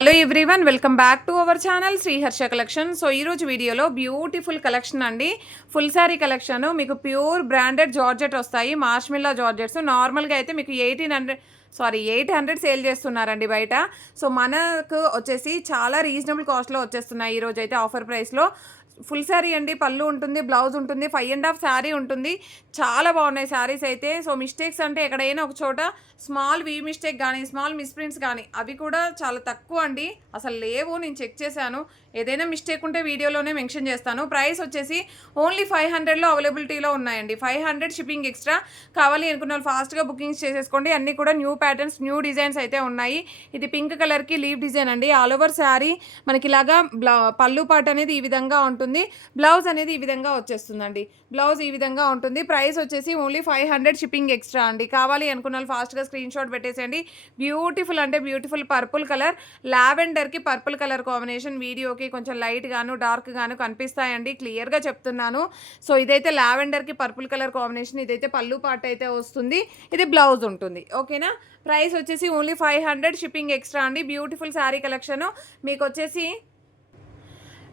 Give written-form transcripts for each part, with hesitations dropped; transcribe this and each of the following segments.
Hello everyone, welcome back to our channel Sriharsha collection. So ఈరోజు వీడియోలో beautiful collection అండి. Full sari collection. మీకు pure branded georgette వస్తాయి. మార్ష్మిల్లా georgettes నార్మల్గా అయితే మీకు 800 సేల్ చేస్తున్నారండి బయట. సో మనకు వచ్చేసి చాలా రీజనబుల్ కాస్ట్లో వచ్చేస్తున్నాయి ఈరోజు అయితే ఆఫర్ ప్రైస్లో. ఫుల్ శారీ అండి, పళ్ళు ఉంటుంది, బ్లౌజ్ ఉంటుంది, 5.5 శారీ ఉంటుంది. చాలా బాగున్నాయి శారీస్ అయితే. సో మిస్టేక్స్ అంటే ఎక్కడైనా ఒక చోట స్మాల్ వీ మిస్టేక్ కానీ స్మాల్ మిస్ప్రింట్స్ కానీ అవి కూడా చాలా తక్కువ అండి, అసలు లేవు. నేను చెక్ చేశాను. ఏదైనా మిస్టేక్ ఉంటే వీడియోలోనే మెన్షన్ చేస్తాను. ప్రైస్ వచ్చేసి ఓన్లీ 500లో అవైలబిలిటీలో ఉన్నాయండి. 500 షిప్పింగ్ ఎక్స్ట్రా. కావాలి అనుకున్న వాళ్ళు ఫాస్ట్గా బుకింగ్స్ చేసేసుకోండి. అన్నీ కూడా న్యూ ప్యాటర్న్స్, న్యూ డిజైన్స్ అయితే ఉన్నాయి. ఇది పింక్ కలర్కి లీవ్ డిజైన్ అండి. ఆల్ ఓవర్ శారీ మనకి ఇలాగా పళ్ళు పాట అనేది ఈ విధంగా ఉంటుంది. బ్లౌజ్ అనేది ఈ విధంగా వచ్చేస్తుందండి. బ్లౌజ్ ఈ విధంగా ఉంటుంది. ప్రైస్ వచ్చేసి ఓన్లీ 500 షిప్పింగ్ ఎక్స్ట్రా అండి. కావాలి అనుకున్న వాళ్ళు ఫాస్ట్గా స్క్రీన్ షాట్ పెట్టేసేయండి. బ్యూటిఫుల్ అంటే బ్యూటిఫుల్ పర్పుల్ కలర్, లావెండర్కి పర్పుల్ కలర్ కాంబినేషన్. వీడియోకి కొంచెం లైట్ గాను డార్క్ గాను కనిపిస్తాయండి, క్లియర్గా చెప్తున్నాను. సో ఇదైతే లావెండర్కి పర్పుల్ కలర్ కాంబినేషన్. ఇదైతే పళ్ళు పాట అయితే వస్తుంది, ఇది బ్లౌజ్ ఉంటుంది. ఓకేనా. ప్రైస్ వచ్చేసి ఓన్లీ 500 షిప్పింగ్ ఎక్స్ట్రా అండి. Beautiful sari collection.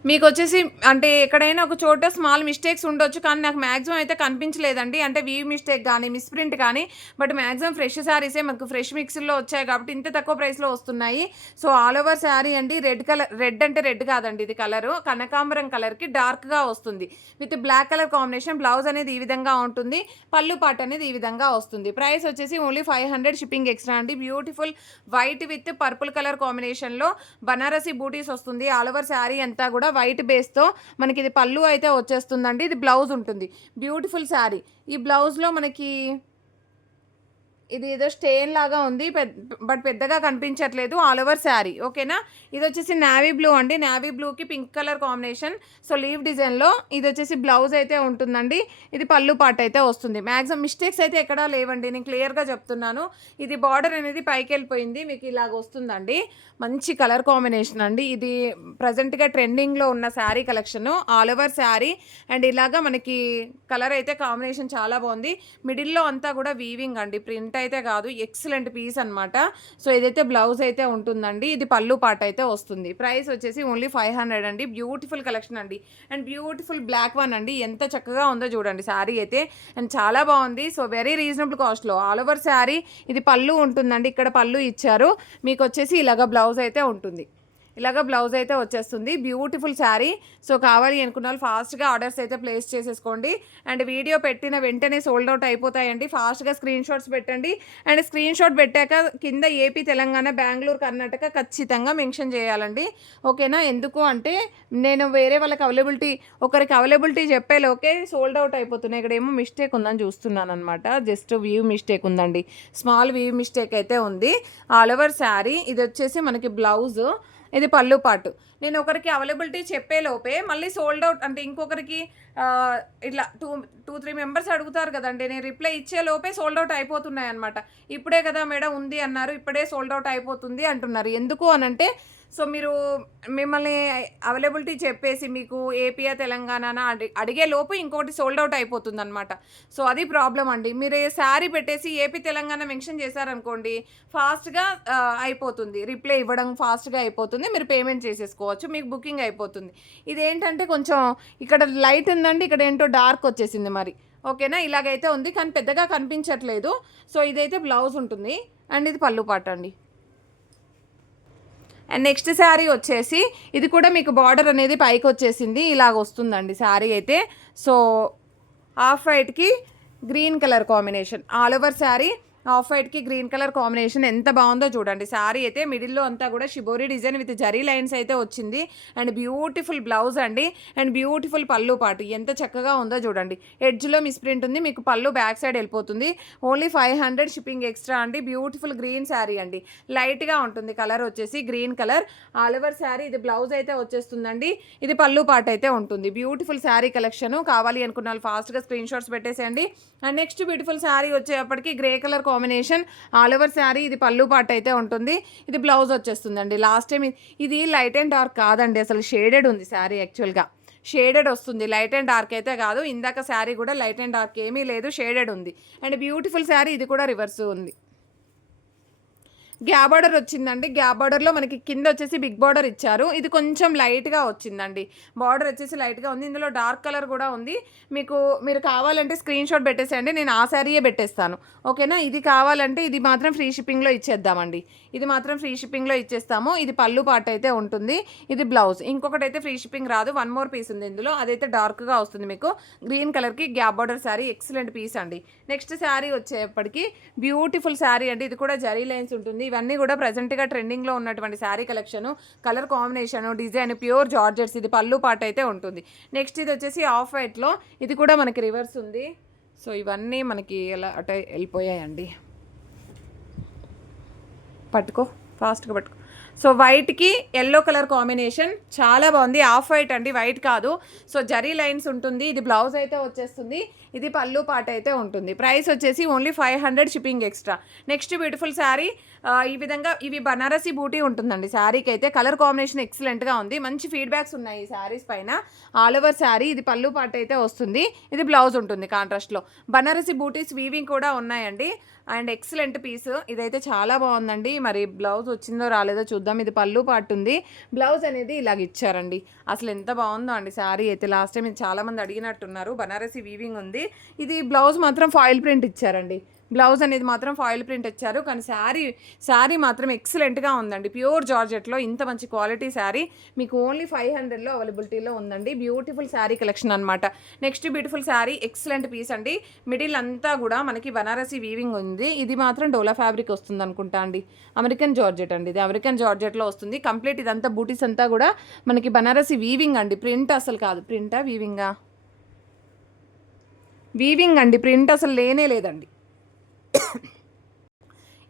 మీకు వచ్చేసి అంటే ఎక్కడైనా ఒక చోట స్మాల్ మిస్టేక్స్ ఉండొచ్చు, కానీ నాకు మ్యాక్సిమం అయితే కనిపించలేదండి. అంటే వీవ్ మిస్టేక్ కానీ మిస్ప్రింట్ కానీ. బట్ మ్యాక్సిమం ఫ్రెష్ శారీసే మనకు ఫ్రెష్ మిక్స్లో వచ్చాయి కాబట్టి ఇంత తక్కువ ప్రైస్లో వస్తున్నాయి. సో ఆల్ ఓవర్ శారీ అండి. రెడ్ కలర్, రెడ్ అంటే రెడ్ కాదండి, ఇది కలరు కనకాంబరం కలర్కి డార్క్గా వస్తుంది with black colour combination. Blouse అనేది ఈ విధంగా ఉంటుంది, పళ్ళు పాట అనేది ఈ విధంగా వస్తుంది. ప్రైస్ వచ్చేసి ఓన్లీ 500 షిప్పింగ్ ఎక్స్ట్రా అండి. Beautiful white with purple colour కాంబినేషన్లో బనారసి బూటీస్ వస్తుంది. ఆల్ ఓవర్ శారీ అంతా కూడా వైట్ బేస్తో మనకి ఇది పళ్ళు అయితే వచ్చేస్తుందండి. ఇది బ్లౌజ్ ఉంటుంది. బ్యూటిఫుల్ శారీ. ఈ బ్లౌజ్లో మనకి ఇది ఏదో స్టెయిన్ లాగా ఉంది, బట్ పెద్దగా కనిపించట్లేదు. All over sari. ఓకేనా. ఇది వచ్చేసి నావీ బ్లూ అండి. నావీ బ్లూకి pink colour combination. So leave డిజైన్లో ఇది వచ్చేసి బ్లౌజ్ అయితే ఉంటుందండి. ఇది పళ్ళు పాట అయితే వస్తుంది. మ్యాక్సిమం మిస్టేక్స్ అయితే ఎక్కడా లేవండి, నేను క్లియర్గా చెప్తున్నాను. ఇది బార్డర్ అనేది పైకి వెళ్ళిపోయింది, మీకు ఇలాగ వస్తుందండి. మంచి కలర్ కాంబినేషన్ అండి. ఇది ప్రజెంట్గా ట్రెండింగ్లో ఉన్న sari collection. All over sari and ఇలాగా మనకి కలర్ అయితే కాంబినేషన్ చాలా బాగుంది. మిడిల్లో అంతా కూడా వీవింగ్ అండి, ప్రింట్ అయితే కాదు. ఎక్సలెంట్ పీస్ అనమాట. సో ఇదైతే బ్లౌజ్ అయితే ఉంటుందండి. ఇది పళ్ళు పాట అయితే వస్తుంది. ప్రైస్ వచ్చేసి ఓన్లీ 500 అండి. బ్యూటిఫుల్ కలెక్షన్ అండి. అండ్ బ్యూటిఫుల్ బ్లాక్ వన్ అండి. ఎంత చక్కగా ఉందో చూడండి శారీ అయితే. అండ్ చాలా బాగుంది. సో వెరీ రీజనబుల్ కాస్ట్లో ఆల్ ఓవర్ శారీ. ఇది పళ్ళు ఉంటుందండి, ఇక్కడ పళ్ళు ఇచ్చారు. మీకు వచ్చేసి ఇలాగ బ్లౌజ్ అయితే ఉంటుంది. ఇలాగ బ్లౌజ్ అయితే వచ్చేస్తుంది. బ్యూటిఫుల్ శారీ. సో కావాలి అనుకున్న వాళ్ళు ఫాస్ట్గా ఆర్డర్స్ అయితే ప్లేస్ చేసేసుకోండి. అండ్ వీడియో పెట్టిన వెంటనే సోల్డ్ అవుట్ అయిపోతాయండి. ఫాస్ట్గా స్క్రీన్ షాట్స్ పెట్టండి. అండ్ స్క్రీన్ షాట్ పెట్టాక కింద ఏపీ, తెలంగాణ, బెంగళూరు, కర్ణాటక ఖచ్చితంగా మెన్షన్ చేయాలండి. ఓకేనా. ఎందుకు అంటే నేను వేరే వాళ్ళకి ఒకరికి అవైలబిలిటీ చెప్పేలోకే సోల్డ్ అవుట్ అయిపోతున్నాయి. ఇక్కడ ఏమో మిస్టేక్ ఉందని చూస్తున్నాను అనమాట. జస్ట్ వ్యూ మిస్టేక్ ఉందండి, స్మాల్ వ్యూ మిస్టేక్ అయితే ఉంది. All over sari. ఇది వచ్చేసి మనకి బ్లౌజ్, ఇది పళ్ళు పాటు. నేను ఒకరికి అవైలబిలిటీ చెప్పేలోపే మళ్ళీ సోల్డ్ అవుట్ అంటే ఇంకొకరికి ఇట్లా 2-3 మెంబర్స్ అడుగుతారు కదండి, నేను రిప్లై ఇచ్చేలోపే సోల్డ్ అవుట్ అయిపోతున్నాయి అనమాట. ఇప్పుడే కదా మేడం ఉంది అన్నారు, ఇప్పుడే సోల్డ్ అవుట్ అయిపోతుంది అంటున్నారు. ఎందుకు అనంటే సో మీరు మిమ్మల్ని అవైలబిలిటీ చెప్పేసి మీకు ఏపీయా తెలంగాణ అడిగే లోపు ఇంకొకటి సోల్డ్ అవుట్ అయిపోతుంది అనమాట. సో అది ప్రాబ్లం అండి. మీరు శారీ పెట్టేసి ఏపీ తెలంగాణ మెన్షన్ చేశారనుకోండి, ఫాస్ట్గా అయిపోతుంది, రిప్లై ఇవ్వడం ఫాస్ట్గా అయిపోతుంది, మీరు పేమెంట్ చేసేసుకోవచ్చు, మీకు బుకింగ్ అయిపోతుంది. ఇదేంటంటే కొంచెం ఇక్కడ లైట్ ఉందండి, ఇక్కడ ఏంటో డార్క్ వచ్చేసింది మరి. ఓకేనా. ఇలాగైతే ఉంది కానీ పెద్దగా కనిపించట్లేదు. సో ఇదైతే బ్లౌజ్ ఉంటుంది అండ్ ఇది పళ్ళు పాట అండి. అండ్ నెక్స్ట్ శారీ వచ్చేసి ఇది కూడా మీకు బార్డర్ అనేది పైకి వచ్చేసింది, ఇలాగ వస్తుందండి శారీ అయితే. సో ఆఫ్ వైట్కి green colour combination. All over sari off వైట్కి గ్రీన్ కలర్ కాంబినేషన్ ఎంత బాగుందో చూడండి. శారీ అయితే మిడిల్లో అంతా కూడా shibori design with zari lines అయితే వచ్చింది. అండ్ బ్యూటిఫుల్ బ్లౌజ్ అండి. అండ్ బ్యూటిఫుల్ పళ్ళు పాటు ఎంత చక్కగా ఉందో చూడండి. ఎడ్జ్లో మిస్ప్రింట్ ఉంది, మీకు పళ్ళు బ్యాక్ సైడ్ వెళ్ళిపోతుంది. ఓన్లీ 500 షిప్పింగ్ ఎక్స్ట్రా అండి. బ్యూటిఫుల్ గ్రీన్ శారీ అండి, లైట్గా ఉంటుంది కలర్ వచ్చేసి green colour. All over sari. ఇది బ్లౌజ్ అయితే వచ్చేస్తుందండి, ఇది పళ్ళు పాటు అయితే ఉంటుంది. Beautiful sari collection. కావాలి అనుకున్న వాళ్ళు ఫాస్ట్గా స్క్రీన్ షాట్స్ పెట్టేసేయండి. అండ్ నెక్స్ట్ బ్యూటిఫుల్ శారీ వచ్చేప్పటికి grey colour combination. All over sari. ఇది పళ్ళు పాట అయితే ఉంటుంది, ఇది బ్లౌజ్ వచ్చేస్తుందండి. లాస్ట్ టైం ఇది లైట్ అండ్ డార్క్ కాదండి, అసలు షేడెడ్ ఉంది శారీ. యాక్చువల్గా షేడెడ్ వస్తుంది, లైట్ అండ్ డార్క్ అయితే కాదు. ఇందాక శారీ కూడా లైట్ అండ్ డార్క్ ఏమీ లేదు, షేడెడ్ ఉంది. And beautiful sari. ఇది కూడా రివర్స్ ఉంది. గ్యాప్ బార్డర్ వచ్చిందండి. గ్యాప్ బార్డర్‌లో మనకి కింద వచ్చేసి బిగ్ బార్డర్ ఇచ్చారు. ఇది కొంచెం లైట్‌గా వచ్చిందండి. బార్డర్ వచ్చేసి లైట్‌గా ఉంది. ఇందులో డార్క్ కలర్ కూడా ఉంది. మీరు కావాలంటే స్క్రీన్‌షాట్ పెట్టేసేయండి. నేను ఆ శారీయే పెట్టేస్తాను. ఓకేనా? ఇది కావాలంటే ఇది మాత్రం ఫ్రీ షిప్పింగ్‌లో ఇచ్చేద్దామండి. ఇది మాత్రం ఫ్రీ షిప్పింగ్‌లో ఇచ్చేస్తాము. ఇది పళ్ళు పార్ట్ అయితే ఉంటుంది. ఇది బ్లౌజ్. ఇంకొకటైతే ఫ్రీ షిప్పింగ్ రాదు. వన్ మోర్ పీస్ ఉంది ఇందులో. అదైతే డార్క్‌గా వస్తుంది మీకు. గ్రీన్ కలర్‌కి gap border sari excellent piece అండి. నెక్స్ట్ శారీ వచ్చేప్పటికి బ్యూటిఫుల్ శారీ అండి. ఇది కూడా జరీ లైన్స్ ఉంటుంది. ఇవన్నీ కూడా ప్రెజెంట్గా ట్రెండింగ్లో ఉన్నటువంటి sari collection, colour combination, design pure georgettes. ఇది పళ్ళు పార్ట్ అయితే ఉంటుంది. నెక్స్ట్ ఇది వచ్చేసి ఆఫ్ వైట్లో, ఇది కూడా మనకి రివర్స్ ఉంది. సో ఇవన్నీ మనకి ఎలా అటు వెళ్ళిపోయాయండి. పట్టుకో, ఫాస్ట్గా పట్టుకో. సో వైట్కి ఎల్లో కలర్ కాంబినేషన్ చాలా బాగుంది. ఆఫ్ వైట్ అండి, వైట్ కాదు. సో జరీ లైన్స్ ఉంటుంది. ఇది బ్లౌజ్ అయితే వచ్చేస్తుంది. ఇది పళ్ళు పార్ట్ అయితే ఉంటుంది. ప్రైస్ వచ్చేసి only 500 shipping extra. Next beautiful sari ఈ విధంగా ఇవి బనారసి బూటీ ఉంటుందండి. శారీకి అయితే కలర్ కాంబినేషన్ ఎక్సలెంట్గా ఉంది. మంచి ఫీడ్బ్యాక్స్ ఉన్నాయి ఈ శారీస్ పైన. ఆల్ ఓవర్ శారీ ఇది పళ్ళు పార్ట్ అయితే వస్తుంది. ఇది బ్లౌజ్ ఉంటుంది కాంట్రాస్ట్లో. బనారసి బూటీస్ వీవింగ్ కూడా ఉన్నాయండి. And excellent piece. ఇదైతే చాలా బాగుందండి. మరి బ్లౌజ్ వచ్చిందో రాలేదో చూద్దాం. ఇది పళ్ళు పార్ట్ ఉంది. బ్లౌజ్ అనేది ఇలాగ ఇచ్చారండి. అసలు ఎంత బాగుందో అండి శారీ అయితే. లాస్ట్ టైం ఇది చాలామంది అడిగినట్టున్నారు. బనారసి వీవింగ్ ఉంది. ఇది బ్లౌజ్ మాత్రం ఫాయిల్ ప్రింట్ ఇచ్చారండి. బ్లౌజ్ అనేది మాత్రం ఫాయిల్ ప్రింట్ ఇచ్చారు. కానీ శారీ మాత్రం ఎక్సలెంట్గా ఉందండి. ప్యూర్ జార్జెట్లో ఇంత మంచి క్వాలిటీ శారీ మీకు ఓన్లీ 500లో అవైలబిలిటీలో ఉందండి. బ్యూటిఫుల్ శారీ కలెక్షన్ అనమాట. Next beautiful sari excellent piece అండి. మిడిల్ అంతా కూడా మనకి బనారసి వీవింగ్ ఉంది. ఇది మాత్రం డోలా ఫ్యాబ్రిక్ వస్తుంది అనుకుంటా అండి. అమెరికన్ జార్జెట్ అండి. ఇది అమెరికన్ జార్జెట్లో వస్తుంది. కంప్లీట్ ఇదంతా బూటీస్ అంతా కూడా మనకి బనారసి వీవింగ్ అండి. ప్రింట్ అసలు కాదు. ప్రింటా వీవింగా? వీవింగ్ అండి. ప్రింట్ అసలు లేనే లేదండి.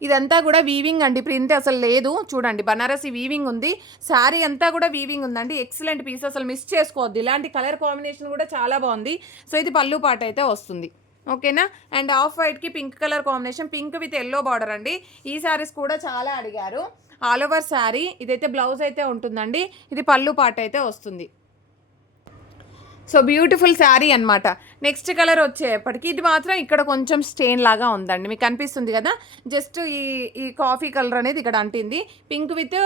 ఇదంతా కూడా వీవింగ్ అండి. ప్రింట్ అసలు లేదు. చూడండి బనారసి వీవింగ్ ఉంది. శారీ అంతా కూడా వీవింగ్ ఉందండి. Excellent piece. అసలు మిస్ చేసుకోవద్దు. ఇలాంటి కలర్ కాంబినేషన్ కూడా చాలా బాగుంది. సో ఇది పళ్ళు పార్ట్ అయితే వస్తుంది. ఓకేనా? అండ్ ఆఫ్ వైట్కి pink colour combination, pink with yellow border అండి. ఈ శారీస్ కూడా చాలా అడిగారు. All over sari. ఇదైతే బ్లౌజ్ అయితే ఉంటుందండి. ఇది పళ్ళు పార్ట్ అయితే వస్తుంది. సో బ్యూటిఫుల్ శారీ అనమాట. నెక్స్ట్ కలర్ వచ్చేప్పటికి ఇది మాత్రం ఇక్కడ కొంచెం స్టెయిన్ లాగా ఉందండి. మీకు కనిపిస్తుంది కదా, జస్ట్ ఈ కాఫీ కలర్ అనేది ఇక్కడ అంటింది. Pink with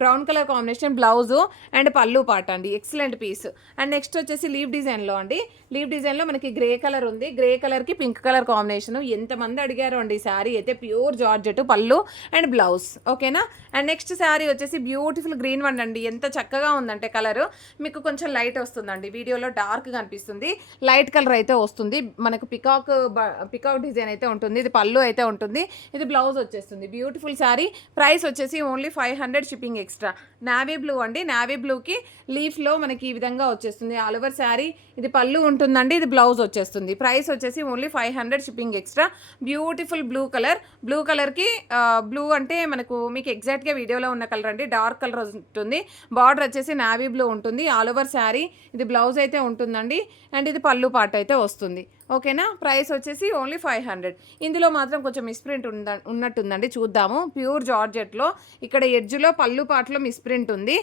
brown colour combination blouse and pallu పాట అండి. Excellent piece. అండ్ నెక్స్ట్ వచ్చేసి లీవ్ డిజైన్లో అండి. లీవ్ డిజైన్లో మనకి గ్రే కలర్ ఉంది. గ్రే కలర్కి పింక్ కలర్ కాంబినేషన్. ఎంతమంది అడిగారు అండి ఈ శారీ అయితే. Pure georgette pallu and blouse. ఓకేనా? అండ్ నెక్స్ట్ శారీ వచ్చేసి బ్యూటిఫుల్ గ్రీన్ వన్ అండి. ఎంత చక్కగా ఉందంటే కలర్. మీకు కొంచెం లైట్ వస్తుందండి. వీడియోలో డార్క్గా అనిపిస్తుంది. లైట్ కలర్ అయితే వస్తుంది. మనకు పికాక్ డిజైన్ అయితే ఉంటుంది. ఇది పళ్ళు అయితే ఉంటుంది. ఇది బ్లౌజ్ వచ్చేస్తుంది. బ్యూటిఫుల్ శారీ. ప్రైస్ వచ్చేసి only 500 shipping extra. Navy blue అండి. నావీ బ్లూకి లీఫ్లో మనకి ఈ విధంగా వచ్చేస్తుంది. All over sari. ఇది పళ్ళు ఉంటుందండి. ఇది బ్లౌజ్ వచ్చేస్తుంది. ప్రైస్ వచ్చేసి only 500 shipping extra. Beautiful blue colour. Blue కలర్కి బ్లూ అంటే మీకు ఎగ్జాక్ట్గా వీడియోలో ఉన్న కలర్ అండి. డార్క్ కలర్ ఉంటుంది. బార్డర్ వచ్చేసి నావీ బ్లూ ఉంటుంది. All over sari. ఇది బ్లౌజ్ అయితే ఉంటుందండి. అండ్ ఇది పళ్ళు పార్ట్ అయితే వస్తుంది. ఓకేనా? ప్రైస్ వచ్చేసి ఓన్లీ 500. ఇందులో మాత్రం కొంచెం మిస్ప్రింట్ ఉన్నట్టుందండి. చూద్దాము. ప్యూర్ జార్జెట్లో ఇక్కడ ఎడ్జ్లో పళ్ళు పార్ట్లో మిస్ప్రింట్ ఉంది.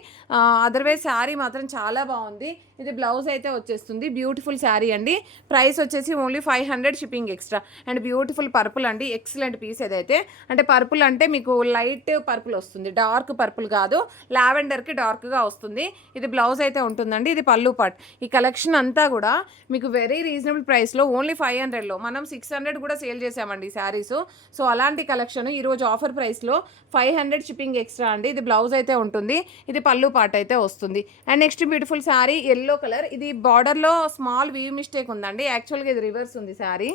అదర్వైజ్ శారీ మాత్రం చాలా బాగుంది. ఇది బ్లౌజ్ అయితే వచ్చేస్తుంది. బ్యూటిఫుల్ శారీ అండి. ప్రైస్ వచ్చేసి only 500 shipping extra. And beautiful purple అండి. ఎక్సలెంట్ పీస్ ఏదైతే. అంటే పర్పుల్ అంటే మీకు లైట్ పర్పుల్ వస్తుంది. డార్క్ పర్పుల్ కాదు. లావెండర్కి డార్క్గా వస్తుంది. ఇది బ్లౌజ్ అయితే ఉంటుందండి. ఇది పళ్ళు పార్ట్. ఈ కలెక్షన్ అంతా కూడా మీకు వెరీ రీజనబుల్ ప్రైస్లో ఓన్లీ 500లో మనం 600 కూడా సేల్ చేసామండి ఈ శారీస్. సో అలాంటి కలెక్షన్ ఈరోజు ఆఫర్ ప్రైస్లో 500 షిప్పింగ్ ఎక్స్ట్రా అండి. ఇది బ్లౌజ్ అయితే ఉంటుంది. ఇది పళ్ళు పార్ట్ అయితే వస్తుంది. And next beautiful sari yellow colour. ఇది బార్డర్లో స్మాల్ వీవ్ మిస్టేక్ ఉందండి. యాక్చువల్గా ఇది రివర్స్ ఉంది శారీ.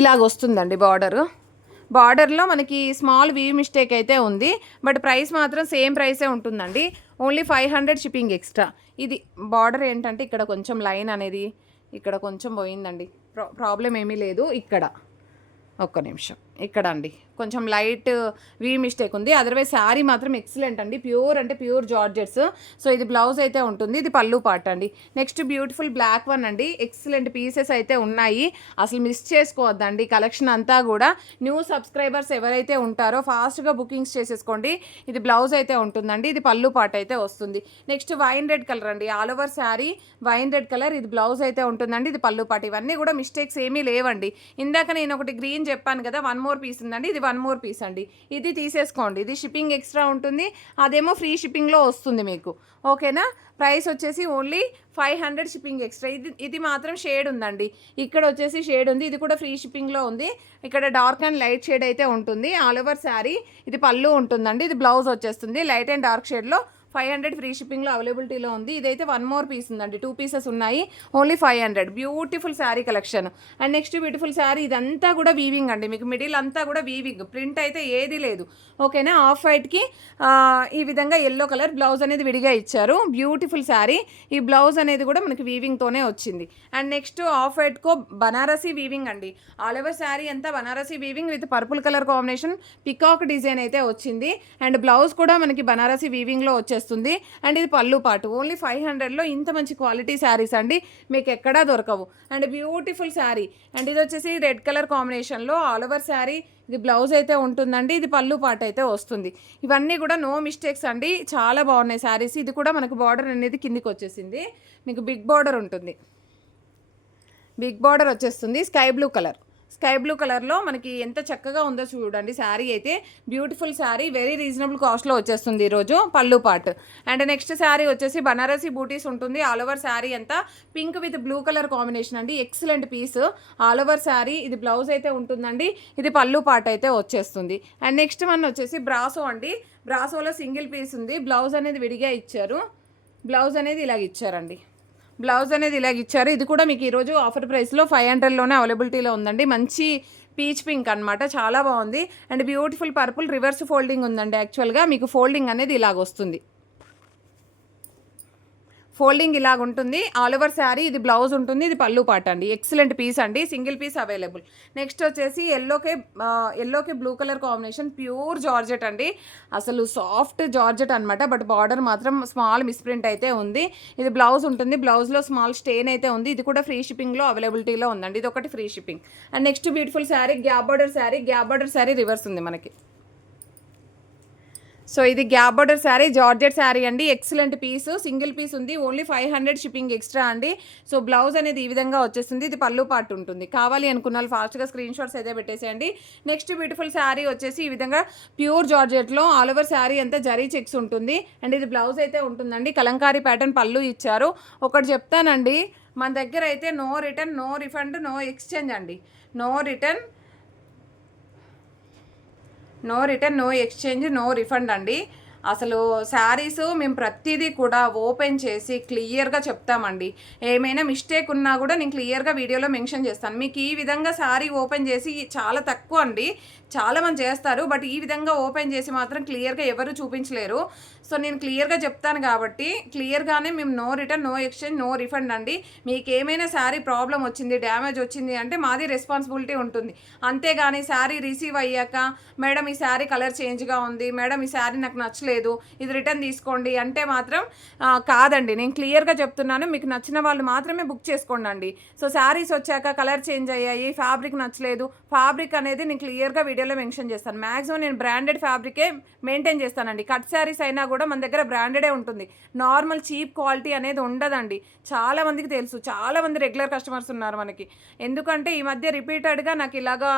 ఇలాగ వస్తుందండి బార్డర్లో మనకి స్మాల్ వీవ్ మిస్టేక్ అయితే ఉంది. బట్ ప్రైస్ మాత్రం సేమ్ ప్రైసే ఉంటుందండి. Only 500 shipping extra. ఇది బార్డర్ ఏంటంటే ఇక్కడ కొంచెం లైన్ అనేది ఇక్కడ కొంచెం పోయిందండి. ప్రాబ్లం ఏమీ లేదు. ఇక్కడ ఒక్క నిమిషం. ఇక్కడ అండి కొంచెం లైట్ వీ మిస్టేక్ ఉంది. అదర్వైజ్ శారీ మాత్రం ఎక్సలెంట్ అండి. ప్యూర్ అంటే ప్యూర్ జార్జెట్స్. సో ఇది బ్లౌజ్ అయితే ఉంటుంది. ఇది పళ్ళు పార్ట్ అండి. నెక్స్ట్ బ్యూటిఫుల్ బ్లాక్ వన్ అండి. ఎక్సలెంట్ పీసెస్ అయితే ఉన్నాయి. అసలు మిస్ చేసుకోవద్దండి. కలెక్షన్ అంతా కూడా న్యూ సబ్స్క్రైబర్స్ ఎవరైతే ఉంటారో ఫాస్ట్గా బుకింగ్స్ చేసేసుకోండి. ఇది బ్లౌజ్ అయితే ఉంటుందండి. ఇది పళ్ళు పార్ట్ అయితే వస్తుంది. నెక్స్ట్ వైన్ రెడ్ కలర్ అండి. All over sari wine red colour. ఇది బ్లౌజ్ అయితే ఉంటుందండి. ఇది పళ్ళు పార్ట్. ఇవన్నీ కూడా మిస్టేక్స్ ఏమీ లేవండి. ఇందాక నేను ఒకటి గ్రీన్ చెప్పాను కదా, 1 మోర్ పీస్ ఉందండి, ఇది 1 మోర్ పీస్ అండి. ఇది తీసేసుకోండి, ఇది షిప్పింగ్ ఎక్స్ట్రా ఉంటుంది, అదేమో ఫ్రీ షిప్పింగ్లో వస్తుంది మీకు. ఓకేనా. ప్రైస్ వచ్చేసి ఓన్లీ 500 షిప్పింగ్ ఎక్స్ట్రా. ఇది మాత్రం షేడ్ ఉందండి, ఇక్కడ వచ్చేసి షేడ్ ఉంది, ఇది కూడా ఫ్రీ షిప్పింగ్లో ఉంది. ఇక్కడ డార్క్ అండ్ లైట్ షేడ్ అయితే ఉంటుంది. ఆల్ ఓవర్ శారీ ఇది పళ్ళు ఉంటుందండి, ఇది బ్లౌజ్ వచ్చేస్తుంది లైట్ అండ్ డార్క్ షేడ్లో. 500 ఫ్రీ షిప్పింగ్లో అవైలబిలిటీలో ఉంది. ఇదైతే 1 మోర్ పీస్ ఉందండి, 2 పీసెస్ ఉన్నాయి, only 500. Beautiful sari collection. And next beautiful sari, ఇదంతా కూడా వీవింగ్ అండి, మీకు మిడిల్ అంతా కూడా వీవింగ్, ప్రింట్ అయితే ఏది లేదు. ఓకేనా. ఆఫ్ వైట్కి ఈ విధంగా ఎల్లో కలర్ బ్లౌజ్ అనేది విడిగా ఇచ్చారు. బ్యూటిఫుల్ శారీ. ఈ బ్లౌజ్ అనేది కూడా మనకి వీవింగ్తోనే వచ్చింది. అండ్ నెక్స్ట్ ఆఫ్ వైట్కో బనారసీ వీవింగ్ అండి, ఆల్ ఓవర్ శారీ అంతా Banarasi weaving with purple colour combination peacock design అయితే వచ్చింది. అండ్ బ్లౌజ్ కూడా మనకి బనారసీ వీవింగ్లో వచ్చేస్తుంది. అండ్ ఇది పళ్ళు పాటు. ఓన్లీ 500లో ఇంత మంచి క్వాలిటీ శారీస్ అండి మీకు ఎక్కడా దొరకవు. And beautiful sari. అండ్ ఇది వచ్చేసి రెడ్ కలర్ కాంబినేషన్లో ఆల్ ఓవర్ శారీ, ఇది బ్లౌజ్ అయితే ఉంటుందండి, ఇది పళ్ళు పాట అయితే వస్తుంది. ఇవన్నీ కూడా నో మిస్టేక్స్ అండి, చాలా బాగున్నాయి శారీస్. ఇది కూడా మనకు బార్డర్ అనేది కిందికి వచ్చేసింది, మీకు బిగ్ బార్డర్ ఉంటుంది, బిగ్ బార్డర్ వచ్చేస్తుంది. స్కై బ్లూ కలర్లో మనకి ఎంత చక్కగా ఉందో చూడండి శారీ అయితే. బ్యూటిఫుల్ శారీ, వెరీ రీజనబుల్ కాస్ట్లో వచ్చేస్తుంది ఈరోజు పళ్ళు పార్ట్. అండ్ నెక్స్ట్ శారీ వచ్చేసి బనారసీ బూటీస్ ఉంటుంది. ఆల్ ఓవర్ శారీ అంతా pink with blue colour combination అండి, excellent piece. All over sari ఇది బ్లౌజ్ అయితే ఉంటుందండి, ఇది పళ్ళు పార్ట్ అయితే వచ్చేస్తుంది. అండ్ నెక్స్ట్ వన్ వచ్చేసి బ్రాసో అండి, బ్రాసోలో సింగిల్ పీస్ ఉంది, బ్లౌజ్ అనేది విడిగా ఇచ్చారు, బ్లౌజ్ అనేది ఇలాగ ఇచ్చారండి, బ్లౌజ్ అనేది ఇలాగ ఇచ్చారు. ఇది కూడా మీకు ఈరోజు ఆఫర్ ప్రైస్లో 500లోనే అవైలబిలిటీలో ఉందండి. మంచి పీచ్ పింక్ అనమాట, చాలా బాగుంది. And beautiful purple reverse folding ఉందండి. యాక్చువల్గా మీకు ఫోల్డింగ్ అనేది ఇలాగ వస్తుంది, ఫోల్డింగ్ ఇలాగ ఉంటుంది. ఆల్ ఓవర్ శారీ ఇది బ్లౌజ్ ఉంటుంది, ఇది పళ్ళు పాట అండి. ఎక్సలెంట్ పీస్ అండి, సింగిల్ పీస్ అవైలబుల్. నెక్స్ట్ వచ్చేసి ఎల్లోకి blue colour combination, pure georgette అండి, అసలు సాఫ్ట్ జార్జెట్ అనమాట. బట్ బార్డర్ మాత్రం స్మాల్ మిస్ప్రింట్ అయితే ఉంది. ఇది బ్లౌజ్ ఉంటుంది, బ్లౌజ్లో స్మాల్ స్టెయిన్ అయితే ఉంది. ఇది కూడా ఫ్రీ షిప్పింగ్లో అవైలబిలిటీలో ఉందండి, ఇది ఒకటి free shipping. And next beautiful sari gap border sari reverse ఉంది మనకి. సో ఇది gap border sari, georgette sari అండి, ఎక్సలెంట్ పీస్, సింగిల్ పీస్ ఉంది, ఓన్లీ 500 షిప్పింగ్ ఎక్స్ట్రా అండి. సో బ్లౌజ్ అనేది ఈ విధంగా వచ్చేస్తుంది, ఇది పళ్ళు పార్ట్ ఉంటుంది. కావాలి అనుకున్న వాళ్ళు ఫాస్ట్గా స్క్రీన్ షాట్స్ అయితే పెట్టేసేయండి. నెక్స్ట్ బ్యూటిఫుల్ శారీ వచ్చేసి ఈ విధంగా ప్యూర్ జార్జెట్లో ఆల్ ఓవర్ శారీ అంతా జరీ చెక్స్ ఉంటుంది. అండ్ ఇది బ్లౌజ్ అయితే ఉంటుందండి, కలంకారీ ప్యాటర్న్ పళ్ళు ఇచ్చారు. ఒకటి చెప్తానండి, మన దగ్గర అయితే no return, no refund, no exchange అండి. No return, no exchange, no refund అండి. అసలు శారీస్ మేము ప్రతిదీ కూడా ఓపెన్ చేసి క్లియర్గా చెప్తామండి. ఏమైనా మిస్టేక్ ఉన్నా కూడా నేను క్లియర్గా వీడియోలో మెన్షన్ చేస్తాను. మీకు ఈ విధంగా శారీ ఓపెన్ చేసి చాలా తక్కువ అండి, చాలామంది చేస్తారు, బట్ ఈ విధంగా ఓపెన్ చేసి మాత్రం క్లియర్గా ఎవరు చూపించలేరు. సో నేను క్లియర్గా చెప్తాను కాబట్టి క్లియర్గానే మేము no return, no exchange, no refund అండి. మీకు ఏమైనా శారీ ప్రాబ్లం వచ్చింది, డ్యామేజ్ వచ్చింది అంటే మాది రెస్పాన్సిబిలిటీ ఉంటుంది. అంతేగాని శారీ రిసీవ్ అయ్యాక మేడం ఈ శారీ కలర్ చేంజ్గా ఉంది, మేడం ఈ శారీ నాకు నచ్చలేదు, ఇది రిటర్న్ తీసుకోండి అంటే మాత్రం కాదండి. నేను క్లియర్గా చెప్తున్నాను, మీకు నచ్చిన వాళ్ళు మాత్రమే బుక్ చేసుకోండి అండి. సో శారీస్ వచ్చాక కలర్ చేంజ్ అయ్యాయి, ఫ్యాబ్రిక్ నచ్చలేదు, ఫ్యాబ్రిక్ అనేది నేను క్లియర్గా వీడియోలో మెన్షన్ చేస్తాను. మ్యాక్సిమం నేను బ్రాండెడ్ ఫ్యాబ్రికే మెయింటైన్ చేస్తానండి. కట్ శారీస్ అయినా కూడా మన దగ్గర బ్రాండెడే ఉంటుంది, నార్మల్ చీప్ క్వాలిటీ అనేది ఉండదండి. చాలామందికి తెలుసు, చాలామంది రెగ్యులర్ కస్టమర్స్ ఉన్నారు మనకి. ఎందుకంటే ఈ మధ్య రిపీటెడ్గా నాకు ఇలాగా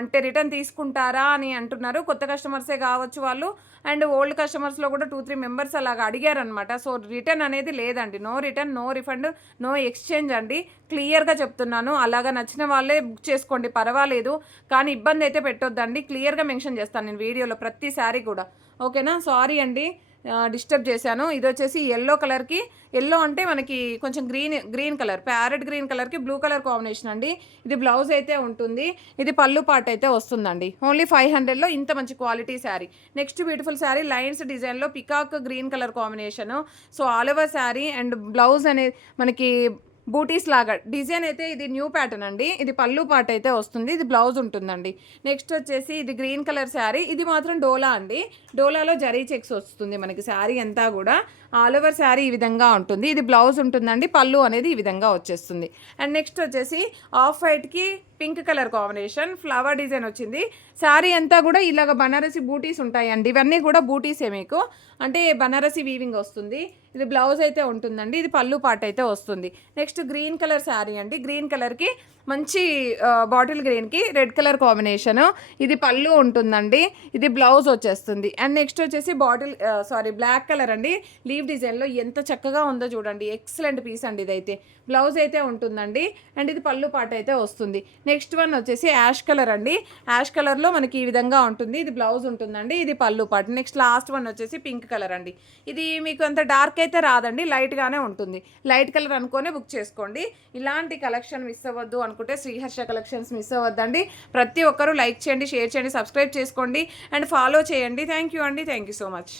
అంటే రిటర్న్ తీసుకుంటారా అని అంటున్నారు. కొత్త కస్టమర్సే కావచ్చు వాళ్ళు, అండ్ ఓల్డ్ కస్టమర్స్లో కూడా 2-3 మెంబర్స్ అలాగా అడిగారనమాట. సో రిటర్న్ అనేది లేదండి, no return, no refund, no exchange అండి. క్లియర్గా చెప్తున్నాను, అలాగా నచ్చిన వాళ్ళే బుక్ చేసుకోండి, పర్వాలేదు, కానీ ఇబ్బంది అయితే పెట్టొద్దండి. క్లియర్గా మెన్షన్ చేస్తాను నేను వీడియోలో ప్రతి శారీ కూడా. ఓకేనా. సారీ అండి డిస్టర్బ్ చేశాను. ఇది వచ్చేసి ఎల్లో కలర్కి, ఎల్లో అంటే మనకి కొంచెం గ్రీన్ కలర్, ప్యారెట్ గ్రీన్ కలర్కి బ్లూ కలర్ కాంబినేషన్ అండి. ఇది బ్లౌజ్ అయితే ఉంటుంది, ఇది పళ్ళు పార్ట్ అయితే వస్తుందండి. ఓన్లీ 500లో ఇంత మంచి quality sari. Next beautiful sari lines డిజైన్లో peacock green colour combination. So all over sari and blouse అనేది మనకి బూటీస్ లాగా డిజైన్ అయితే ఇది న్యూ ప్యాటర్న్ అండి, ఇది పళ్ళు పార్ట్ అయితే వస్తుంది, ఇది బ్లౌజ్ ఉంటుందండి. నెక్స్ట్ వచ్చేసి ఇది గ్రీన్ కలర్ శారీ, ఇది మాత్రం డోలా అండి, డోలాలో జరీ చెక్స్ వస్తుంది మనకి శారీ అంతా కూడా. ఆల్ ఓవర్ శారీ ఈ విధంగా ఉంటుంది, ఇది బ్లౌజ్ ఉంటుందండి, పళ్ళు అనేది ఈ విధంగా వచ్చేస్తుంది. అండ్ నెక్స్ట్ వచ్చేసి ఆఫ్ వైట్కి pink colour combination flower design వచ్చింది. శారీ అంతా కూడా ఇలాగ బనారసి బూటీస్ ఉంటాయండి, ఇవన్నీ కూడా బూటీసే మీకు, అంటే బనారసి వీవింగ్ వస్తుంది. ఇది బ్లౌజ్ అయితే ఉంటుందండి, ఇది పళ్ళు పార్ట్ అయితే వస్తుంది. నెక్స్ట్ గ్రీన్ కలర్ శారీ అండి, గ్రీన్ కలర్కి మంచి బాటిల్ గ్రీన్కి రెడ్ కలర్ కాంబినేషను. ఇది పళ్ళు ఉంటుందండి. ఇది బ్లౌజ్ వచ్చేస్తుంది. అండ్ నెక్స్ట్ వచ్చేసి బ్లాక్ కలర్ అండి. లీవ్ డిజైన్లో ఎంత చక్కగా ఉందో చూడండి. ఎక్సలెంట్ పీస్ అండి ఇదైతే. బ్లౌజ్ అయితే ఉంటుందండి. అండ్ ఇది పళ్ళు పాట అయితే వస్తుంది. నెక్స్ట్ వన్ వచ్చేసి యాష్ కలర్ అండి. యాష్ కలర్లో మనకి ఈ విధంగా ఉంటుంది. ఇది బ్లౌజ్ ఉంటుందండి. ఇది పళ్ళు పాట. నెక్స్ట్ లాస్ట్ వన్ వచ్చేసి పింక్ కలర్ అండి. ఇది మీకు అంత డార్క్ అయితే రాదండి, లైట్గానే ఉంటుంది. లైట్ కలర్ అనుకోనే బుక్ చేసుకోండి. ఇలాంటి కలెక్షన్ మిస్ అవ్వద్దు అనుకుంటే శ్రీహర్ష కలెక్షన్స్ మిస్ అవ్వద్దండి. ప్రతి ఒక్కరూ లైక్ చేయండి, షేర్ చేయండి, సబ్స్క్రైబ్ చేసుకోండి అండ్ ఫాలో చేయండి. థ్యాంక్ యూ అండి. Thank you so much.